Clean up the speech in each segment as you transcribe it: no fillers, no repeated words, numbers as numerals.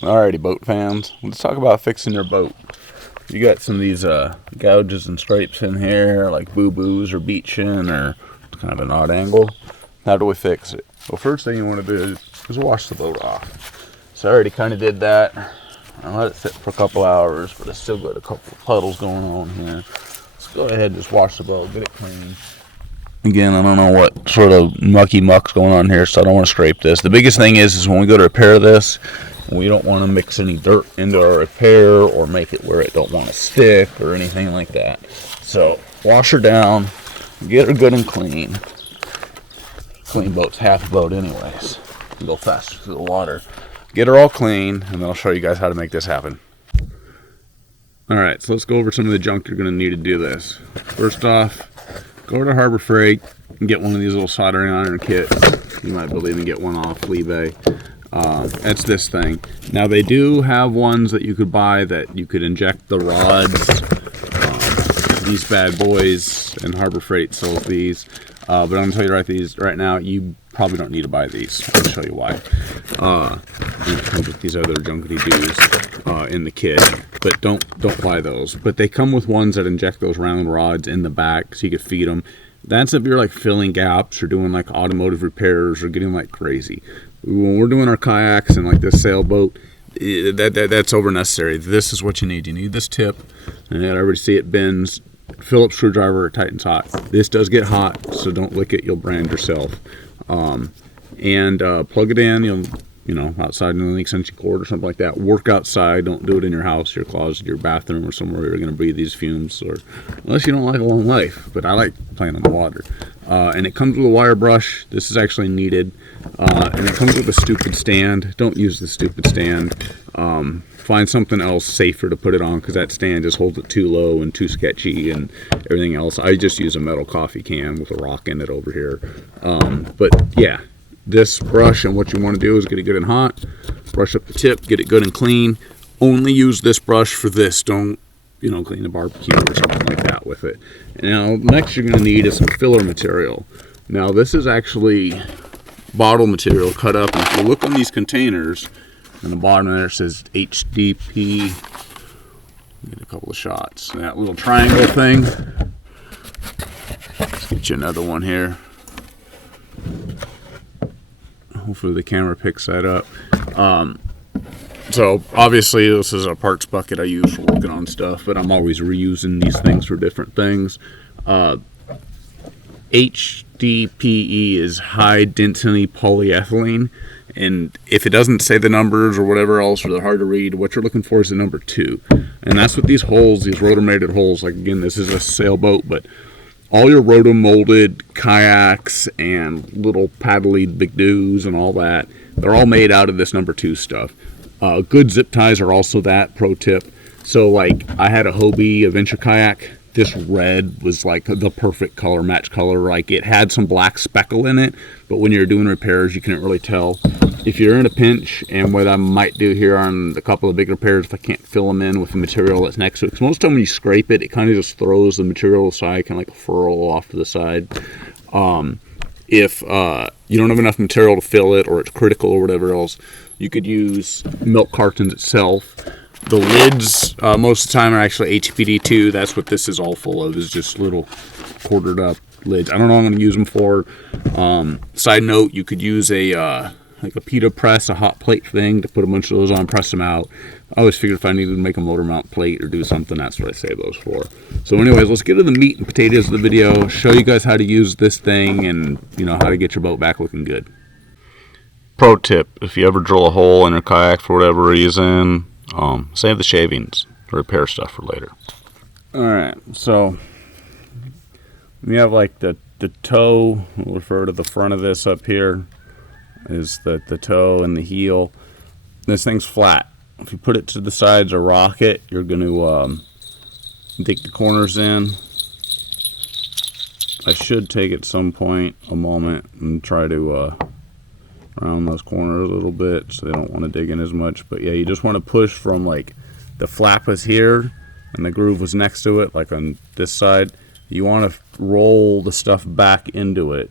Alrighty, boat fans. Let's talk about fixing your boat. You got some of these gouges and scrapes in here, like boo-boos or beach shin, or kind of an odd angle. How do we fix it? Well, first thing you want to do is wash the boat off. So I already kind of did that. I let it sit for a couple hours, but I still got a couple of puddles going on here. Let's go ahead and just wash the boat, get it clean. Again, I don't know what sort of muck's going on here, so I don't want to scrape this. The biggest thing is when we go to repair this, we don't want to mix any dirt into our repair or make it where it don't want to stick or anything like that. So wash her down, get her good and clean. Clean boat's half a boat anyways. Go faster through the water. Get her all clean, and then I'll show you guys how to make this happen. Alright, so let's go over some of the junk you're going to need to do this. First off, go to Harbor Freight and get one of these little soldering iron kits. You might be able to even get one off eBay. That's this thing. Now they do have ones that you could buy that you could inject the rods. These bad boys, and Harbor Freight sells these. But I'm going to tell you right now, you probably don't need to buy these. I'll show you why. And it comes with these other junkety doos in the kit, but don't buy those. But they come with ones that inject those round rods in the back, so you can feed them. That's if you're like filling gaps or doing like automotive repairs or getting like crazy. When we're doing our kayaks and like this sailboat, that's over necessary. This is what you need. You need this tip, and I already see it bends. Phillips screwdriver tightens hot. This does get hot, so don't lick it. You'll brand yourself. And plug it in. You know, outside in an extension cord or something like that. Work outside. Don't do it in your house, your closet, your bathroom, or somewhere you're going to breathe these fumes. Or unless you don't like a long life. But I like playing on the water. And it comes with a wire brush. This is actually needed. And it comes with a stupid stand. Don't use the stupid stand. Find something else safer to put it on, because that stand just holds it too low and too sketchy and everything else. I just use a metal coffee can with a rock in it over here. But yeah, this brush, and what you want to do is get it good and hot, brush up the tip, get it good and clean. Only use this brush for this. Don't, clean the barbecue or something like that with it. Now, next you're going to need is some filler material. Now, this is actually bottle material cut up. And if you look on these containers, on the bottom there it says HDP. Get a couple of shots. That little triangle thing. Let's get you another one here. Hopefully the camera picks that up. So obviously this is a parts bucket I use for working on stuff, but I'm always reusing these things for different things. HDPE is high density polyethylene. And if it doesn't say the numbers or whatever else, or they're hard to read, what you're looking for is the number 2. And that's what these holes, these rotomated holes, like again, this is a sailboat, but all your rotomolded kayaks and little paddly big doos and all that, they're all made out of this number 2 stuff. Good zip ties are also that, pro tip. So like I had a Hobie adventure kayak. This red was like the perfect color, match color. Like it had some black speckle in it, but when you're doing repairs, you couldn't really tell. If you're in a pinch, and what I might do here on a couple of big repairs, if I can't fill them in with the material that's next to it, because most of the time when you scrape it, it kind of just throws the material aside, kind of like a furl off to the side. If you don't have enough material to fill it, or it's critical or whatever else, you could use milk cartons itself. The lids, most of the time, are actually HPD2. That's what this is all full of, is just little quartered up lids. I don't know what I'm going to use them for. Side note, you could use like a pita press, a hot plate thing, to put a bunch of those on, press them out. I always figured if I needed to make a motor mount plate or do something, that's what I save those for. So anyways, let's get to the meat and potatoes of the video, show you guys how to use this thing, and how to get your boat back looking good. Pro tip, if you ever drill a hole in your kayak for whatever reason, save the shavings, repair stuff for later. Alright, so we have like the toe, we'll refer to the front of this up here, is the toe and the heel. This thing's flat. If you put it to the sides or rock it, you're going to dig the corners in. I should take at some point a moment and try to round those corners a little bit, so they don't want to dig in as much. But yeah, you just want to push from like the flap is here and the groove was next to it, like on this side. You want to roll the stuff back into it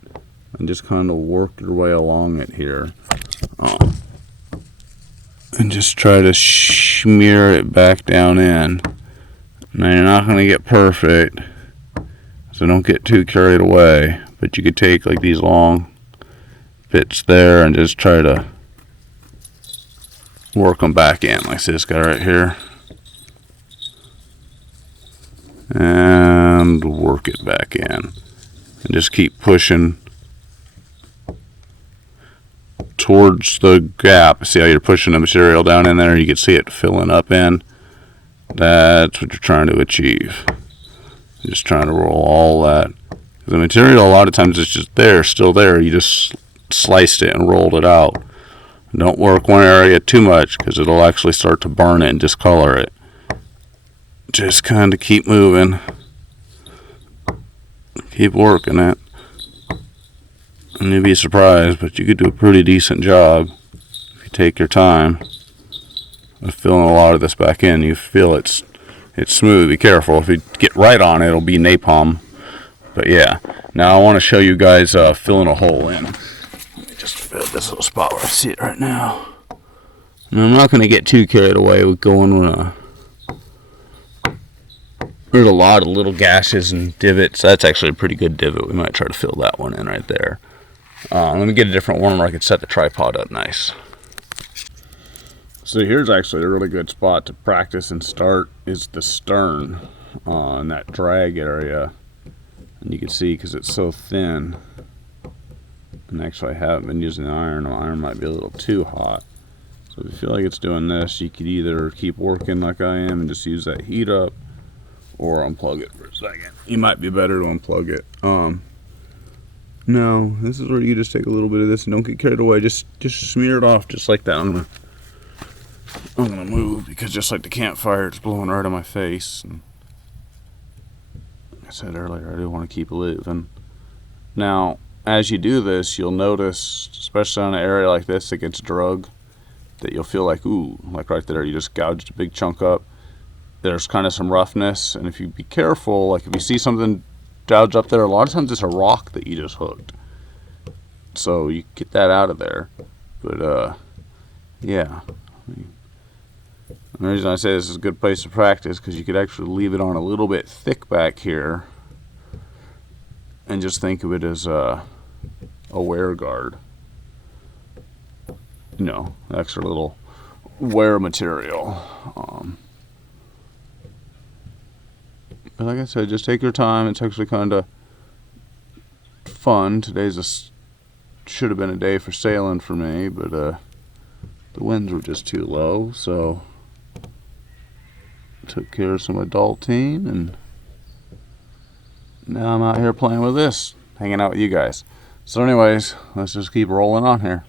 and just kind of work your way along it here. and just try to smear it back down in. Now you're not going to get perfect, so don't get too carried away, but you could take like these long bits there and just try to work them back in, like this guy right here, and work it back in, and just keep pushing towards the gap. See how you're pushing the material down in there? You can see it filling up in. That's what you're trying to achieve. Just trying to roll all that. The material a lot of times is just there, still there. You just sliced it and rolled it out. Don't work one area too much because it'll actually start to burn it and discolor it. Just kind of keep moving. Keep working it. And you'd be surprised, but you could do a pretty decent job if you take your time of filling a lot of this back in. You feel it's smooth. Be careful. If you get right on it, it'll be napalm. But yeah, now I want to show you guys filling a hole in. Let me just fill this little spot where I see it right now. And I'm not going to get too carried away with going there's a lot of little gashes and divots. That's actually a pretty good divot. We might try to fill that one in right there. Let me get a different one where I can set the tripod up nice. So here's actually a really good spot to practice and start is the stern in that drag area. And you can see because it's so thin. And actually I haven't been using the iron. The iron might be a little too hot. So if you feel like it's doing this, you could either keep working like I am and just use that heat up, or unplug it for a second. You might be better to unplug it. No, this is where you just take a little bit of this and don't get carried away. Just smear it off just like that. I'm gonna move because just like the campfire, it's blowing right on my face. And like I said earlier, I do want to keep moving. Now, as you do this, you'll notice, especially on an area like this that gets drug, that you'll feel like, ooh, like right there, you just gouged a big chunk up. There's kind of some roughness, and if you be careful, like if you see something gouged up there, a lot of times it's a rock that you just hooked. So you get that out of there. But yeah. The reason I say this is a good place to practice because you could actually leave it on a little bit thick back here and just think of it as a wear guard. You know, extra little wear material. But like I said, just take your time. It's actually kind of fun. Should have been a day for sailing for me, but the winds were just too low, so took care of some adulting, and now I'm out here playing with this, hanging out with you guys. So anyways, let's just keep rolling on here.